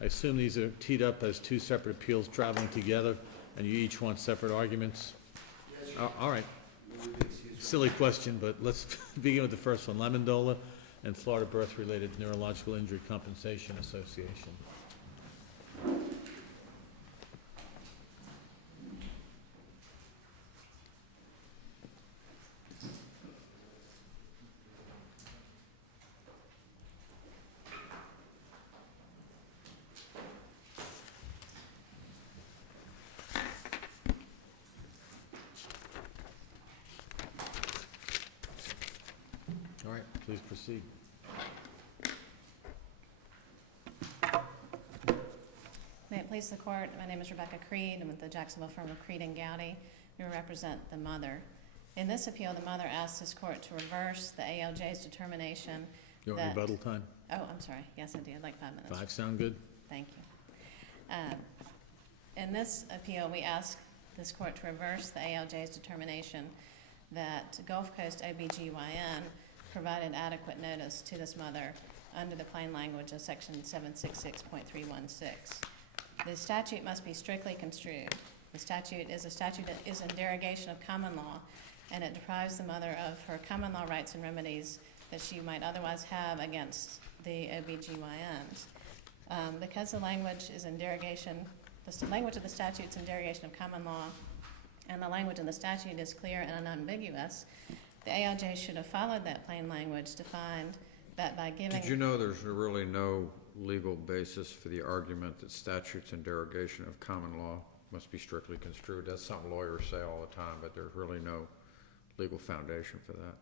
I assume these are teed up as two separate appeals traveling together, and you each want separate arguments? All right. Silly question, but let's begin with the first one. Lemondola and Florida Birth-Related Neurological Injury Compensation Association. All right, please proceed. May it please the court, my name is Rebecca Creed. I'm with the Jacksonville firm of Creed and Gowdy. We represent the mother. In this appeal, the mother asks this court to reverse the ALJ's determination You want rebuttal time? Oh, I'm sorry. Yes, I do. I'd like 5 minutes. 5 sound good? Thank you. In this appeal, we ask this court to reverse the ALJ's determination that Gulf Coast OBGYN provided adequate notice to this mother under the plain language of Section 766.316. The statute must be strictly construed. The statute is a statute that is in derogation of common law, and it deprives the mother of her common law rights and remedies that she might otherwise have against the OBGYNs. Because the language is in derogation, the language of the statute is in derogation of common law, and the language in the statute is clear and unambiguous, the ALJ should have followed that plain language to find that by giving... Did you know there's really no legal basis for the argument that statutes in derogation of common law must be strictly construed? That's something lawyers say all the time, but there's really no legal foundation for that.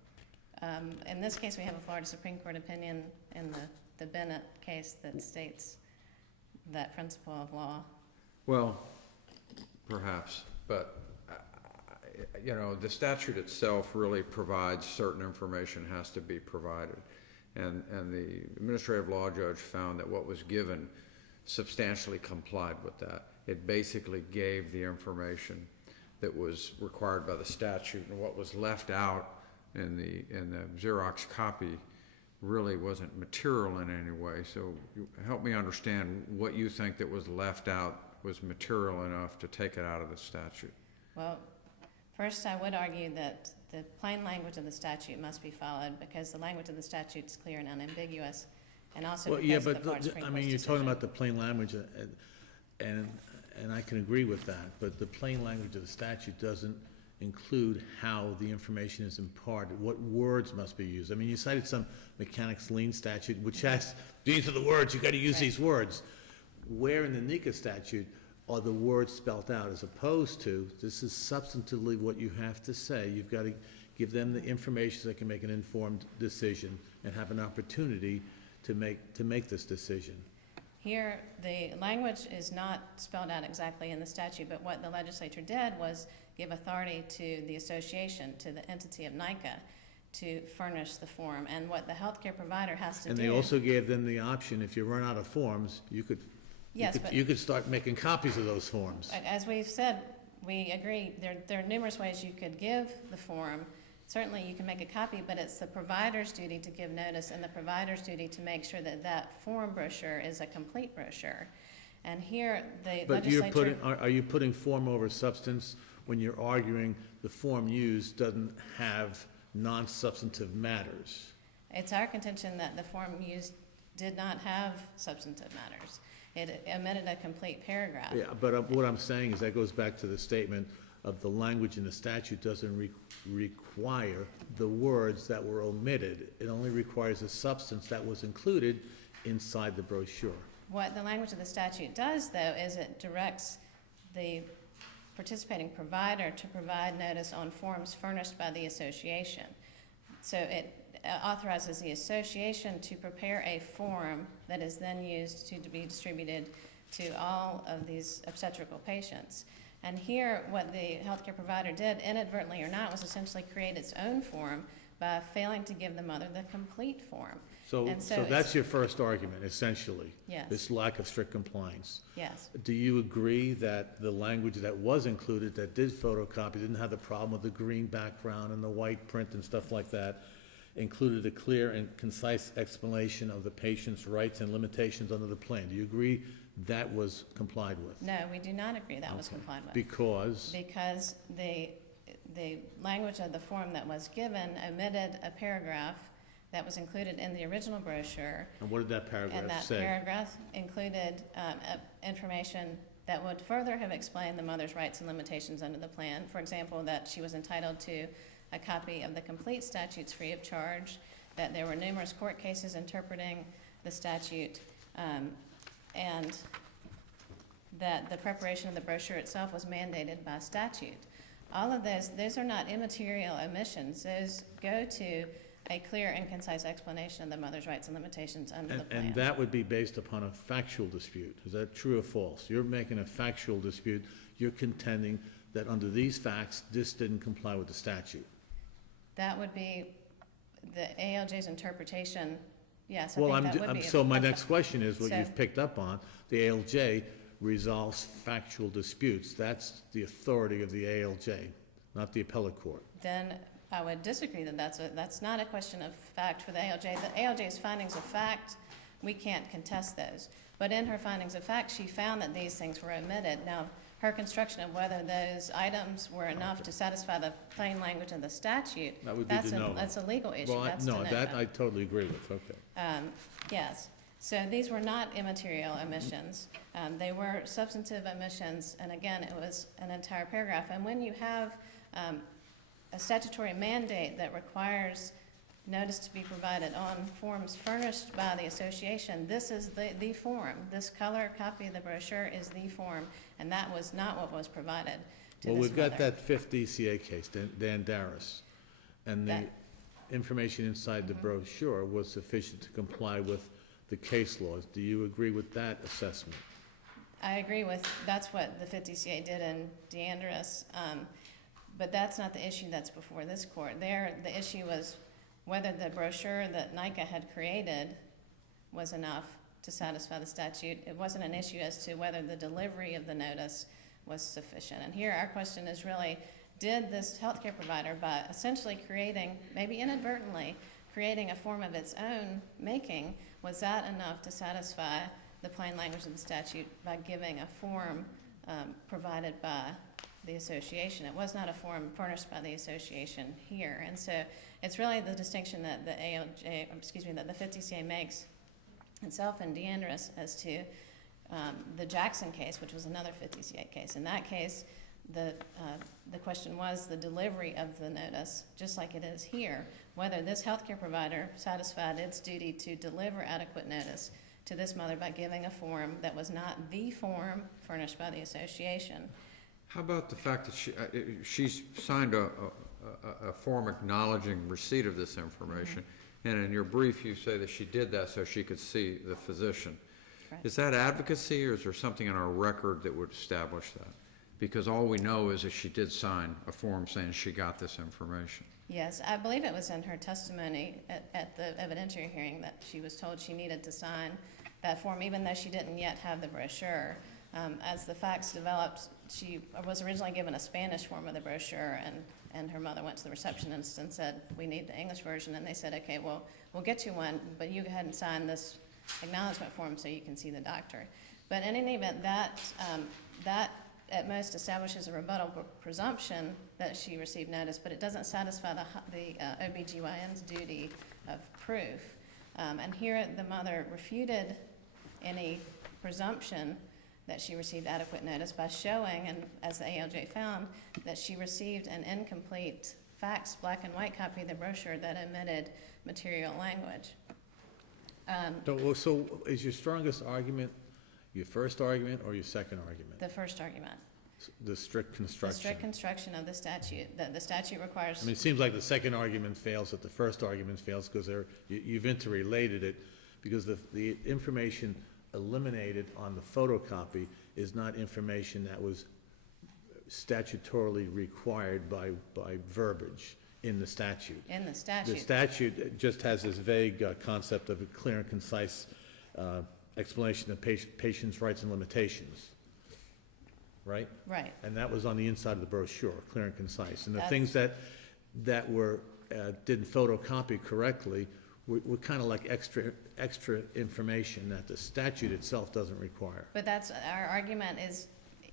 In this case, we have a Florida Supreme Court opinion in the Bennett case that states that principle of law. Well, perhaps, but you know, the statute itself really provides certain information has to be provided, and the administrative law judge found that what was given substantially complied with that. It basically gave the information that was required by the statute, and what was left out in the Xerox copy really wasn't material in any way. So help me understand what you think that was left out was material enough to take it out of the statute. Well, first I would argue that the plain language of the statute must be followed because the language of the statute is clear and unambiguous, and also Well, because yeah, of the but Florida Supreme I mean, Court's you're talking decision. about the plain language, and I can agree with that, but the plain language of the statute doesn't include how the information is imparted, what words must be used. I mean, you cited some mechanics lien statute, which has, these are the words, you've got to use Right. these words. Where in the NECA statute are the words spelled out, as opposed to, this is substantively what you have to say. You've got to give them the information so they can make an informed decision and have an opportunity to make this decision. Here, the language is not spelled out exactly in the statute, but what the legislature did was give authority to the association, to the entity of NICA, to furnish the form. And what the healthcare provider has to And do... they also gave them the option, if you run out of forms, you could start making copies of those forms. As we've said, we agree, there are numerous ways you could give the form. Certainly you can make a copy, but it's the provider's duty to give notice and the provider's duty to make sure that that form brochure is a complete brochure. And here, the But legislature... are you putting form over substance when you're arguing the form used doesn't have non-substantive matters? It's our contention that the form used did not have substantive matters. It omitted a complete paragraph. Yeah, but what I'm saying is that goes back to the statement of the language in the statute doesn't require the words that were omitted. It only requires the substance that was included inside the brochure. What the language of the statute does, though, is it directs the participating provider to provide notice on forms furnished by the association. So it authorizes the association to prepare a form that is then used to be distributed to all of these obstetrical patients. And here, what the healthcare provider did, inadvertently or not, was essentially create its own form by failing to give the mother the complete form. So that's your first argument, essentially? Yes. This lack of strict compliance? Yes. Do you agree that the language that was included, that did photocopy, didn't have the problem with the green background and the white print and stuff like that, included a clear and concise explanation of the patient's rights and limitations under the plan. Do you agree that was complied with? No, we do not agree that was Okay. complied with. Because, Because the language of the form that was given omitted a paragraph that was included in the original brochure. and what did that And paragraph that say? paragraph included information that would further have explained the mother's rights and limitations under the plan. For example, that she was entitled to a copy of the complete statutes free of charge, that there were numerous court cases interpreting the statute, and that the preparation of the brochure itself was mandated by statute. All of those are not immaterial omissions. Those go to a clear and concise explanation of the mother's rights and limitations under the plan. And that would be based upon a factual dispute. Is that true or false? You're making a factual dispute. You're contending that under these facts, this didn't comply with the statute. That would be the ALJ's interpretation. Yes, I Well, think that would be. so my next question is what So- you've picked up on. The ALJ resolves factual disputes. That's the authority of the ALJ, not the appellate court. Then I would disagree that that's not a question of fact for the ALJ. The ALJ's findings of fact, we can't contest those. But in her findings of fact, she found that these things were omitted. Now, her construction of whether those items were enough to satisfy the plain language of the statute, That would be that's de novo. a legal issue. Well, That's no, de that novo. I totally agree with, okay. Yes, so these were not immaterial omissions. They were substantive omissions, and again, it was an entire paragraph. And when you have a statutory mandate that requires notice to be provided on forms furnished by the association, this is the form. This color copy of the brochure is the form, and that was not what was provided to this Well, we've got mother. that fifth DCA case, Dan Darris, and the That- information inside the brochure was sufficient to comply with the case laws. Do you agree with that assessment? I agree with, that's what the 50CA did in DeAndres, but that's not the issue that's before this court. There, the issue was whether the brochure that NICA had created was enough to satisfy the statute. It wasn't an issue as to whether the delivery of the notice was sufficient. And here, our question is really, did this healthcare provider, by essentially creating, maybe inadvertently, creating a form of its own making, was that enough to satisfy the plain language of the statute by giving a form provided by the association? It was not a form furnished by the association here. And so it's really the distinction that the that the 50CA makes itself in DeAndres as to the Jackson case, which was another 50CA case. In that case, the question was the delivery of the notice, just like it is here, whether this healthcare provider satisfied its duty to deliver adequate notice to this mother by giving a form that was not the form furnished by the association. How about the fact that she's signed a form acknowledging receipt of this information, and in your brief you say that she did that so she could see the physician. Right. Is that advocacy, or is there something in our record that would establish that? Because all we know is that she did sign a form saying she got this information. Yes, I believe it was in her testimony at the evidentiary hearing that she was told she needed to sign that form, even though she didn't yet have the brochure. As the facts developed, she was originally given a Spanish form of the brochure, and her mother went to the receptionist and said, we need the English version, and they said, okay, well, we'll get you one, but you go ahead and sign this acknowledgement form so you can see the doctor. But in any event, that at most establishes a rebuttal presumption that she received notice, but it doesn't satisfy the OBGYN's duty of proof. And here the mother refuted any presumption that she received adequate notice by showing, and as the ALJ found, that she received an incomplete faxed black and white copy of the brochure that omitted material language. So is your strongest argument your first argument or your second argument? The first argument, The strict the construction? strict construction of the statute, that the statute requires. I mean, it seems like the second argument fails, that the first argument fails, because you've interrelated it, because the information eliminated on the photocopy is not information that was statutorily required by verbiage in the statute. In the The statute, statute just has this vague concept of a clear and concise explanation of patient's rights and limitations, right? right, And that was on the inside of the brochure, clear and concise. And the That's- things that were didn't photocopy correctly, we're kind of like extra information that the statute itself doesn't require. But that's, our argument is,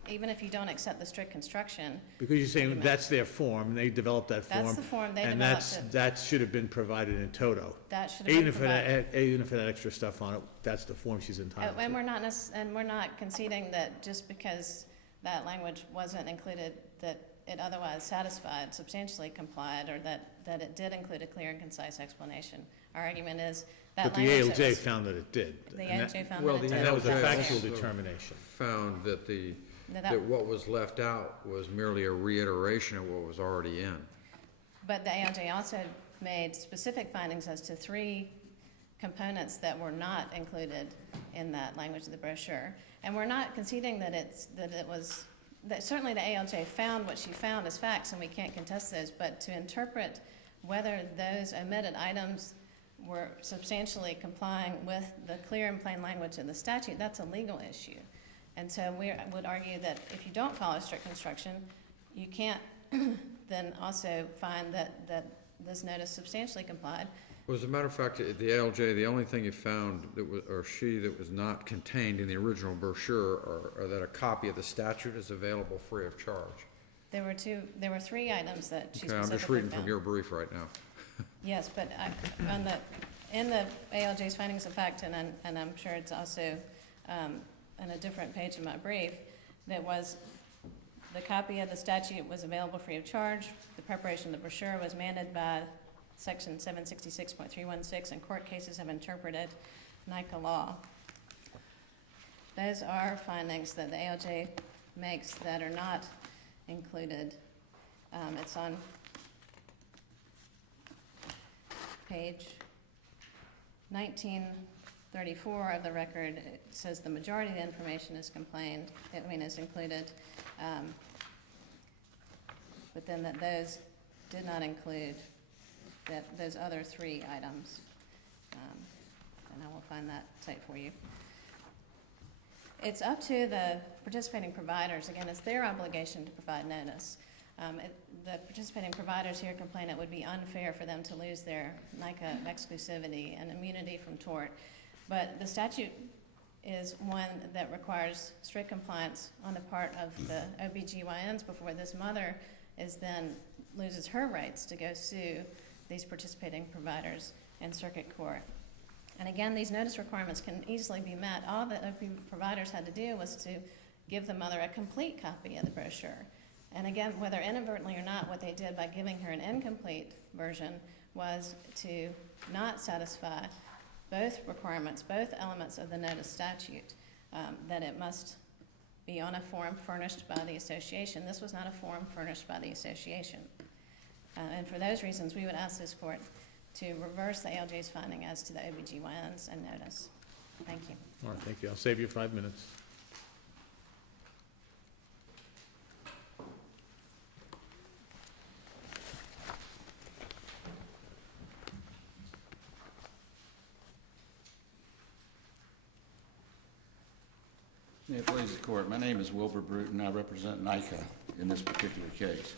even if you don't accept the strict construction, Because you're saying that's their form, and they developed that form. that's the form, they And developed it. that should have been provided in toto. That should have been provided. Even if it had extra stuff on it, that's the form she's entitled And to. we're not conceding that just because that language wasn't included, that it otherwise satisfied, substantially complied, or that it did include a clear and concise explanation. Our argument is that But the language that ALJ was- found that it did. The And that- ALJ found well, that it the did. And that was a ALJ factual also determination. found that That- that what was left out was merely a reiteration of what was already in. But the ALJ also made specific findings as to 3 components that were not included in that language of the brochure. And we're not conceding that certainly the ALJ found what she found as facts, and we can't contest those, but to interpret whether those omitted items were substantially complying with the clear and plain language of the statute, that's a legal issue. And so we would argue that if you don't follow strict construction, you can't then also find that this notice substantially complied. Well, as a matter of fact, the ALJ, the only thing it found that was, or she, that was not contained in the original brochure are that a copy of the statute is available free of charge. There were 3 items that she specifically Okay, found. I'm just reading from your brief right now. Yes, but in the ALJ's findings of fact, and I'm sure it's also on a different page in my brief, that was the copy of the statute was available free of charge. The preparation of the brochure was mandated by Section 766.316, and court cases have interpreted NICA law. Those are findings that the ALJ makes that are not included. It's on page 1934 of the record. It says the majority of the information is is included, but then that those did not include those other 3 items. And I will find that site for you. It's up to the participating providers. Again, it's their obligation to provide notice. The participating providers here complain it would be unfair for them to lose their NICA exclusivity and immunity from tort. But the statute is one that requires strict compliance on the part of the OBGYNs before this mother loses her rights to go sue these participating providers in circuit court. And again, these notice requirements can easily be met. All the OB providers had to do was to give the mother a complete copy of the brochure. And again, whether inadvertently or not, what they did by giving her an incomplete version was to not satisfy both requirements, both elements of the notice statute, that it must be on a form furnished by the association. This was not a form furnished by the association. And for those reasons, we would ask this court to reverse the ALJ's finding as to the OBGYNs and notice. Thank you. All right, thank you. I'll save you 5 minutes. May it please the court, my name is Wilbur Bruton. I represent NICA in this particular case.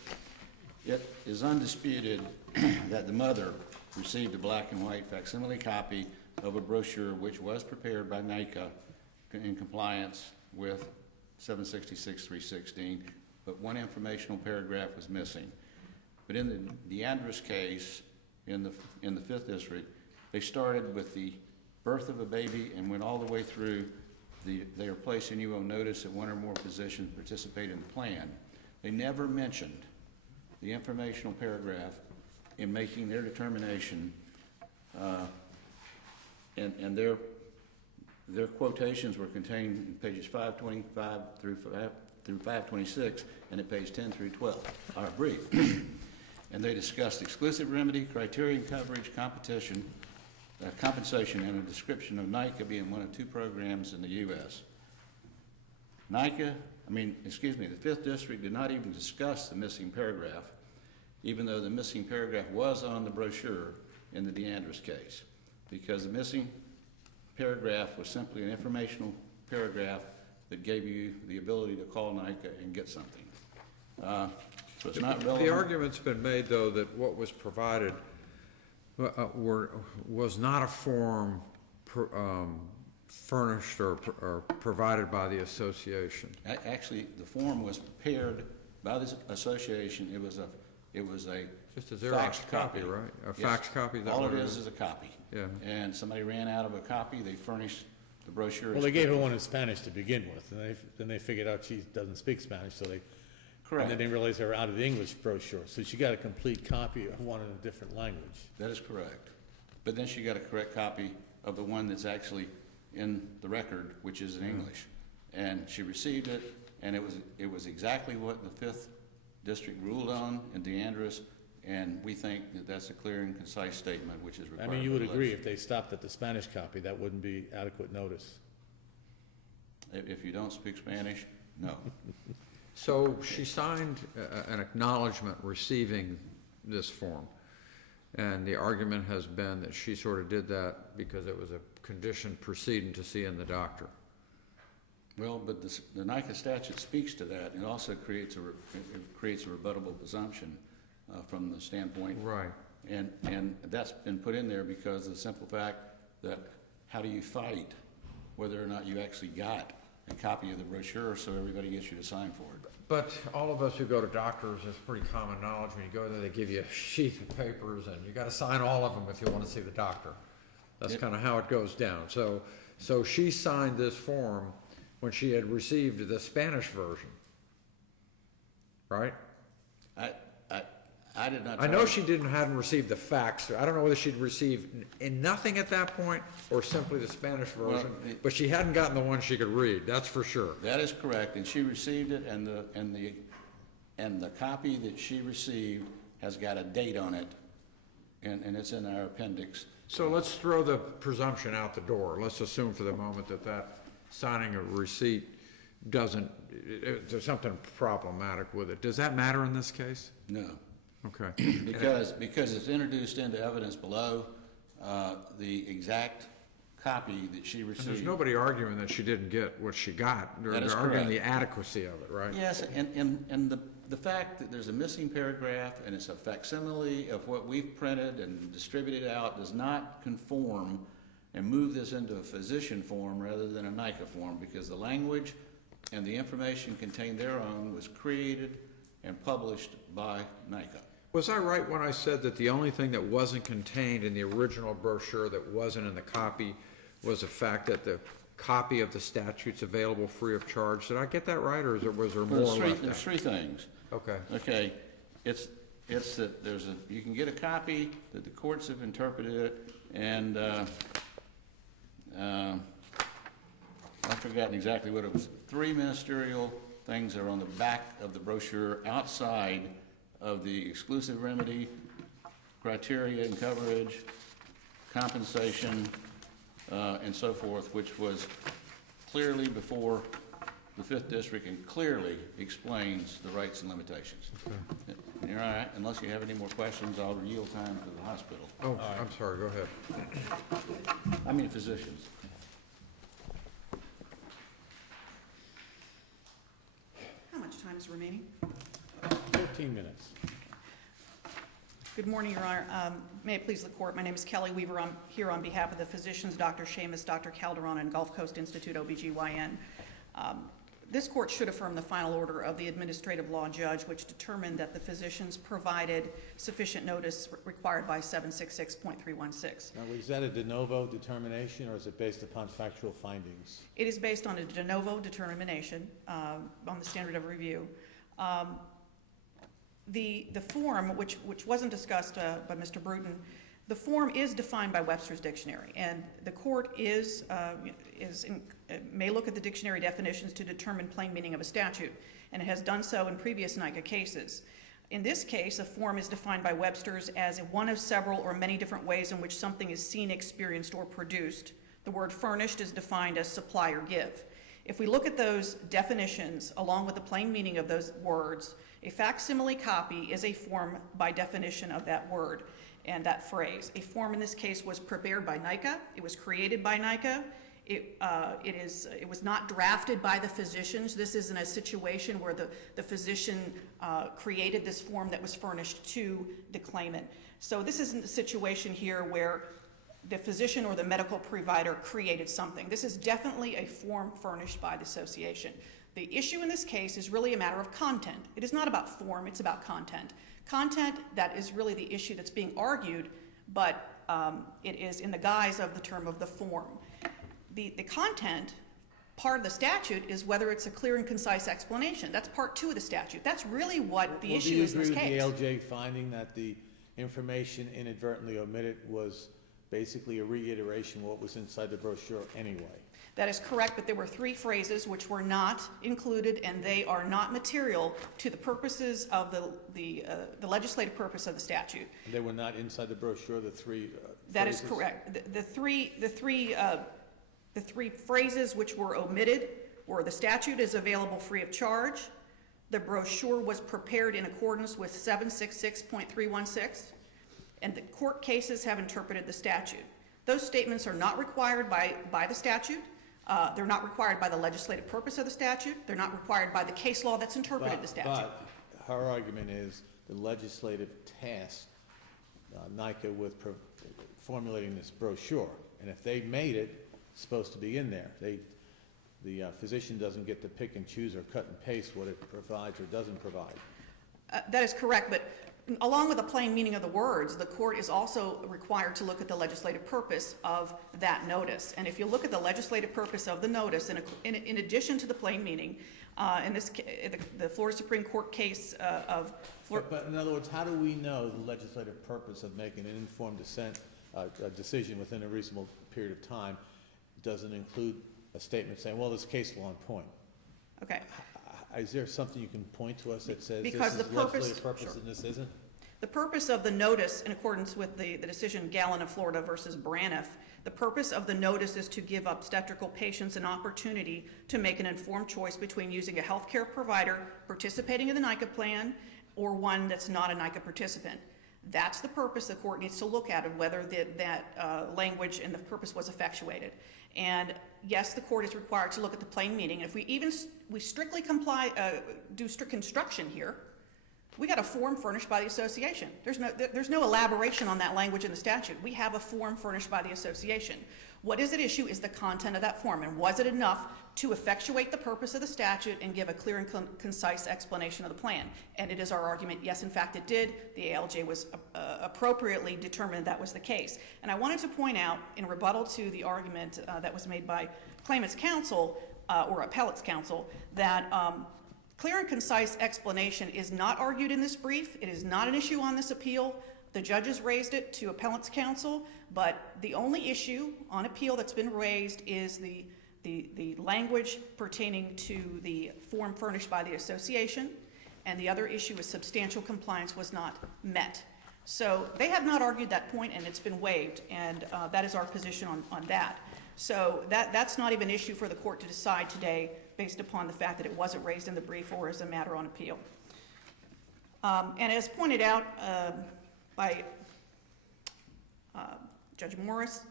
It is undisputed that the mother received a black and white facsimile copy of a brochure which was prepared by NICA in compliance with 766.316, but one informational paragraph was missing. But in the Andrus case in the 5th District, they started with the birth of a baby and went all the way through they are placing you on notice that one or more physicians participate in the plan. They never mentioned the informational paragraph in making their determination, and their quotations were contained in pages 525 through 526 and at page 10 through 12, our brief. And they discussed exclusive remedy, criterion coverage, compensation, and a description of NICA being one of 2 programs in the U.S. The 5th District did not even discuss the missing paragraph, even though the missing paragraph was on the brochure in the DeAndres case, because the missing paragraph was simply an informational paragraph that gave you the ability to call NICA and get something. So it's not The relevant. argument's been made, though, that what was provided was not a form furnished or provided by the association. Actually, the form was prepared by this association. It was a Just a Xerox faxed copy, right? A Yes. fax copy? Is that All what it is a copy. Yeah. And somebody ran out of a copy, they furnished the brochure. Well, they gave her one in Spanish to begin with, and then they figured out she doesn't speak Spanish, so they, and Correct. then they realized they were out of the English brochure, so she got a complete copy of one in a different language. That is correct. But then she got a correct copy of the one that's actually in the record, which is in English. And she received it, and it was exactly what the Fifth District ruled on in DeAndres, and we think that that's a clear and concise statement, which is I required. mean, you by would the agree if they stopped at the Spanish copy, that wouldn't be adequate notice. If you don't speak Spanish, no. So she signed an acknowledgement receiving this form. And the argument has been that she sort of did that because it was a condition preceding to seeing the doctor. Well, but the NICA statute speaks to that, and also creates a rebuttable presumption from the standpoint. Right. And that's been put in there because of the simple fact that how do you fight whether or not you actually got a copy of the brochure so everybody gets you to sign for it? But all of us who go to doctors, it's pretty common knowledge, when you go there, they give you a sheath of papers, and you gotta sign all of them if you wanna see the doctor. That's Yep. kinda how it goes down. So she signed this form when she had received the Spanish version, right? I did not. I know she hadn't received the fax. I don't know whether she'd received nothing at that point or simply the Spanish version, but she hadn't gotten the one she could read, that's for sure. That is correct, and she received it, and the copy that she received has got a date on it, and it's in our appendix. So let's throw the presumption out the door. Let's assume for the moment that signing a receipt there's something problematic with it. Does that matter in this case? No. Okay. Because it's introduced into evidence below, the exact copy that she And received. there's nobody arguing that she didn't get what she got. That is They're arguing correct. the adequacy of it, right? Yes, and the fact that there's a missing paragraph and it's a facsimile of what we've printed and distributed out does not conform and move this into a physician form rather than a NICA form, because the language and the information contained thereon was created and published by NICA. Was I right when I said that the only thing that wasn't contained in the original brochure that wasn't in the copy was the fact that the copy of the statute's available free of charge? Did I get that right, or was there more left There's out? three things. Okay. Okay, it's that you can get a copy, that the courts have interpreted it, and, I've forgotten exactly what it was. 3 ministerial things are on the back of the brochure outside of the exclusive remedy, criteria and coverage, compensation, and so forth, which was clearly before the Fifth District and clearly explains the rights and limitations. You're all right, unless you have any more questions, I'll yield time to the hospital. Oh, I'm sorry, go ahead. I mean physicians. How much time is remaining? 13 minutes. Good morning, Your Honor. May it please the Court, my name is Kelly Weaver. I'm here on behalf of the physicians, Dr. Seamus, Dr. Calderon, and Gulf Coast Institute OBGYN. This Court should affirm the final order of the administrative law judge, which determined that the physicians provided sufficient notice required by 766.316. Now, is that a de novo determination, or is it based upon factual findings? It is based on a de novo determination on the standard of review. The form, which wasn't discussed by Mr. Bruton, the form is defined by Webster's Dictionary, and the court may look at the dictionary definitions to determine plain meaning of a statute, and it has done so in previous NICA cases. In this case, a form is defined by Webster's as one of several or many different ways in which something is seen, experienced, or produced. The word furnished is defined as supply or give. If we look at those definitions along with the plain meaning of those words, a facsimile copy is a form by definition of that word and that phrase. A form in this case was prepared by NICA, it was created by NICA, It was not drafted by the physicians. This isn't a situation where the physician created this form that was furnished to the claimant. So this isn't a situation here where the physician or the medical provider created something. This is definitely a form furnished by the association. The issue in this case is really a matter of content. It is not about form, it's about content. Content, that is really the issue that's being argued, but it is in the guise of the term of the form. The content part of the statute is whether it's a clear and concise explanation. That's part 2 of the statute. That's really what the issue is in this case. Do you agree with the ALJ finding that the information inadvertently omitted was basically a reiteration of what was inside the brochure anyway? That is correct, but there were 3 phrases which were not included, and they are not material to the purposes of the legislative purpose of the statute. And they were not inside the brochure, the 3 That is phrases? correct. The three phrases which were omitted were: the statute is available free of charge, the brochure was prepared in accordance with 766.316, and the court cases have interpreted the statute. Those statements are not required by the statute. They're not required by the legislative purpose of the statute. They're not required by the case law that's interpreted the statute. But her argument is the legislative tasked NICA with formulating this brochure, and if they made it, it's supposed to be in there. The physician doesn't get to pick and choose or cut and paste what it provides or doesn't provide. That is correct, but along with the plain meaning of the words, the court is also required to look at the legislative purpose of that notice. And if you look at the legislative purpose of the notice, in addition to the plain meaning, in this the Florida Supreme Court case of Florida. But in other words, how do we know the legislative purpose of making an informed decision within a reasonable period of time doesn't include a statement saying, well, this case law on point? Okay. Is there something you can point to us that says Because this is the purpose- legislative purpose sure. and this isn't? The purpose of the notice, in accordance with the decision Gallon of Florida versus Braniff, the purpose of the notice is to give obstetrical patients an opportunity to make an informed choice between using a healthcare provider participating in the NICA plan or one that's not a NICA participant. That's the purpose the court needs to look at, and whether that language and the purpose was effectuated. And yes, the court is required to look at the plain meaning. If we strictly do strict construction here, we got a form furnished by the association. There's no elaboration on that language in the statute. We have a form furnished by the association. What is at issue is the content of that form, and was it enough to effectuate the purpose of the statute and give a clear and concise explanation of the plan? And it is our argument, yes, in fact it did. The ALJ was appropriately determined that was the case. And I wanted to point out, in rebuttal to the argument that was made by claimant's counsel, or appellate's counsel, that clear and concise explanation is not argued in this brief. It is not an issue on this appeal. The judges raised it to appellant's counsel, but the only issue on appeal that's been raised is the language pertaining to the form furnished by the association, and the other issue is substantial compliance was not met. So they have not argued that point, and it's been waived, and that is our position on that. So that's not even an issue for the court to decide today based upon the fact that it wasn't raised in the brief or as a matter on appeal. And as pointed out by Judge Morris,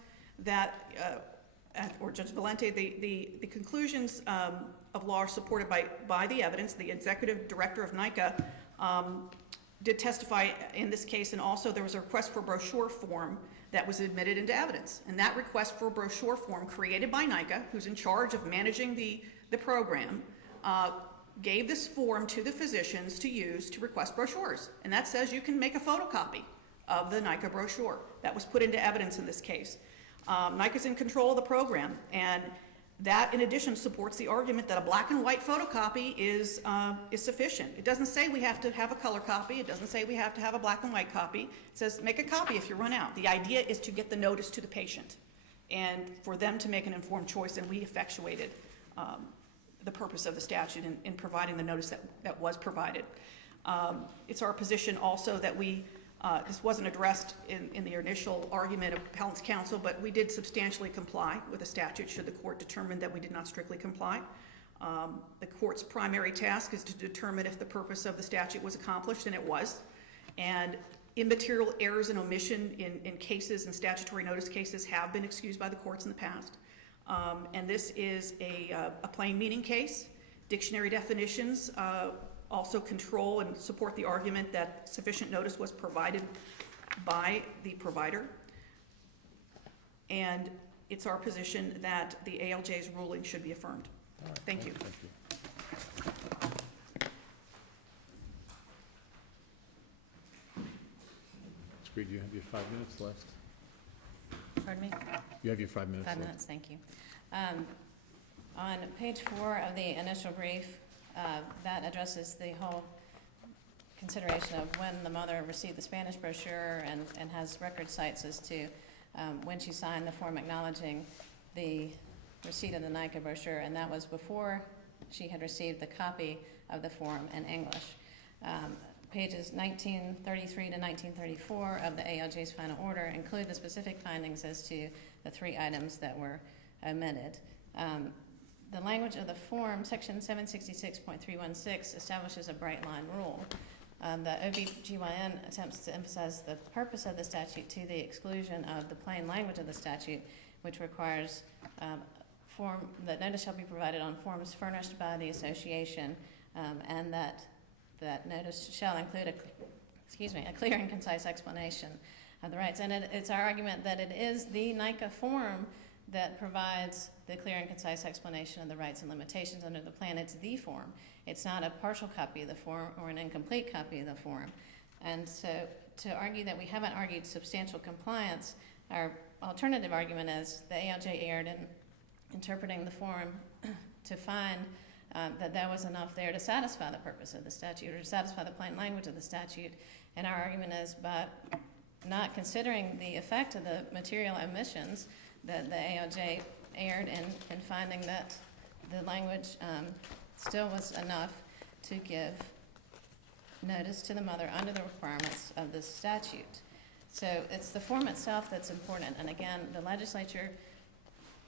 or Judge Valente, the conclusions of law are supported by the evidence. The executive director of NICA did testify in this case, and also there was a request for brochure form that was admitted into evidence. And that request for brochure form, created by NICA, who's in charge of managing the program, gave this form to the physicians to use to request brochures. And that says you can make a photocopy of the NICA brochure. That was put into evidence in this case. NICA's in control of the program, and that, in addition, supports the argument that a black and white photocopy is sufficient. It doesn't say we have to have a color copy. It doesn't say we have to have a black and white copy. It says make a copy if you run out. The idea is to get the notice to the patient and for them to make an informed choice, and we effectuated the purpose of the statute in providing the notice that was provided. It's our position also that this wasn't addressed in the initial argument of appellant's counsel, but we did substantially comply with the statute should the court determine that we did not strictly comply. The court's primary task is to determine if the purpose of the statute was accomplished, and it was. And immaterial errors and omission in cases and statutory notice cases have been excused by the courts in the past. And this is a plain meaning case. Dictionary definitions also control and support the argument that sufficient notice was provided by the provider. And it's our position that the ALJ's ruling should be affirmed. All right, Thank you. Thank you. Screed, you have your 5 minutes left. Pardon me? You have your 5 minutes 5 left. minutes, thank you. On page 4 of the initial brief, that addresses the whole consideration of when the mother received the Spanish brochure and has record sites as to when she signed the form acknowledging the receipt of the NICA brochure, and that was before she had received the copy of the form in English. Pages 1933 to 1934 of the ALJ's final order include the specific findings as to the 3 items that were omitted. The language of the form, section 766.316, establishes a bright line rule. The OBGYN attempts to emphasize the purpose of the statute to the exclusion of the plain language of the statute, which requires that notice shall be provided on forms furnished by the association, and that notice shall include a clear and concise explanation of the rights. And it's our argument that it is the NICA form that provides the clear and concise explanation of the rights and limitations under the plan. It's the form. It's not a partial copy of the form or an incomplete copy of the form. And so to argue that we haven't argued substantial compliance, our alternative argument is the ALJ erred in interpreting the form to find that there was enough there to satisfy the purpose of the statute or to satisfy the plain language of the statute. And our argument is by not considering the effect of the material omissions, that the ALJ erred in finding that the language still was enough to give notice to the mother under the requirements of the statute. So it's the form itself that's important. And again, the legislature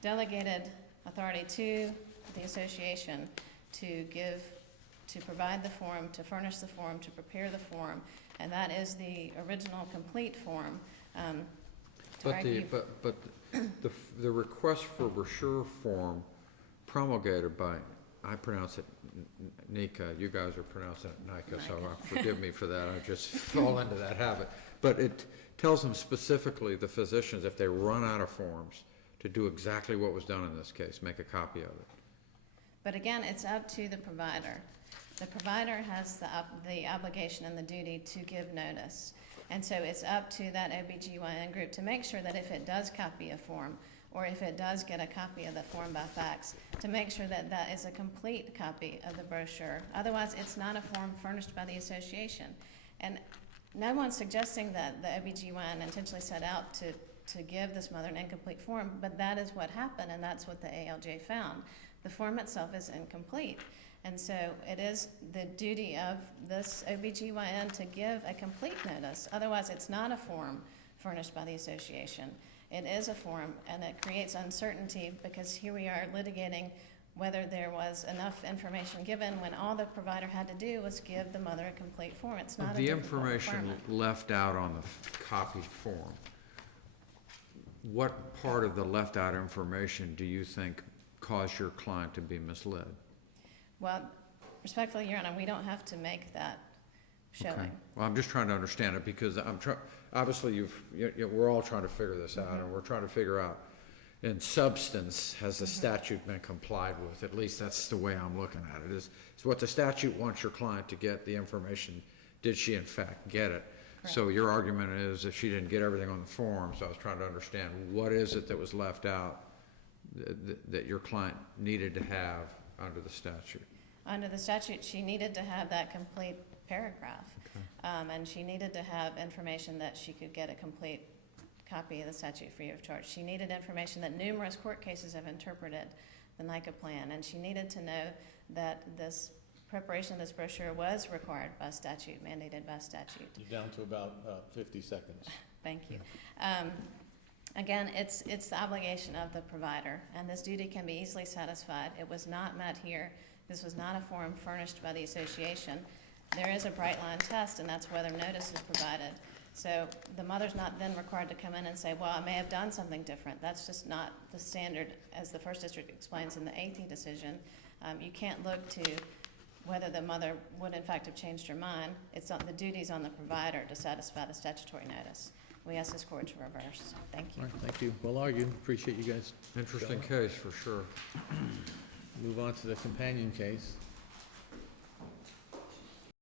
delegated authority to the association to provide the form, to furnish the form, to prepare the form, and that is the original complete form. But the request for brochure form promulgated by, I pronounce it NICA, you guys are pronouncing it NICA, so forgive me for that, I just fall into that habit. But it tells them specifically, the physicians, if they run out of forms, to do exactly what was done in this case, make a copy of it. But again, it's up to the provider. The provider has the obligation and the duty to give notice. And so it's up to that OBGYN group to make sure that if it does copy a form, or if it does get a copy of the form by fax, to make sure that that is a complete copy of the brochure. Otherwise, it's not a form furnished by the association. And no one's suggesting that the OBGYN intentionally set out to give this mother an incomplete form, but that is what happened, and that's what the ALJ found. The form itself is incomplete. And so it is the duty of this OBGYN to give a complete notice. Otherwise, it's not a form furnished by the association. It is a form, and it creates uncertainty because here we are litigating whether there was enough information given when all the provider had to do was give the mother a complete form. It's not a The difficult information requirement. left out on the copied form, what part of the left out information do you think caused your client to be misled? Well, respectfully, Your Honor, we don't have to make that showing. Okay. Well, I'm just trying to understand it because obviously we're all trying to figure this out, and we're trying to figure out in substance, has the statute been complied with? At least that's the way I'm looking at it, is what the statute wants your client to get the information. Did she in fact get it? Correct. So your argument is that she didn't get everything on the form, so I was trying to understand what is it that was left out that your client needed to have under the statute? Under the statute, she needed to have that complete paragraph. Okay. And she needed to have information that she could get a complete copy of the statute free of charge. She needed information that numerous court cases have interpreted the NICA plan, and she needed to know that this preparation of this brochure was required by statute, mandated by statute. You're down to about 50 seconds. Thank you. Again, it's the obligation of the provider, and this duty can be easily satisfied. It was not met here. This was not a form furnished by the association. There is a bright line test, and that's whether notice is provided. So the mother's not then required to come in and say, well, I may have done something different. That's just not the standard, as the First District explains in the AT decision. You can't look to whether the mother would in fact have changed her mind. It's on, the duty's on the provider to satisfy the statutory notice. We ask this court to reverse. Thank All you. right, thank you. Well argued. Appreciate you guys. Interesting case, for sure. Move on to the companion case.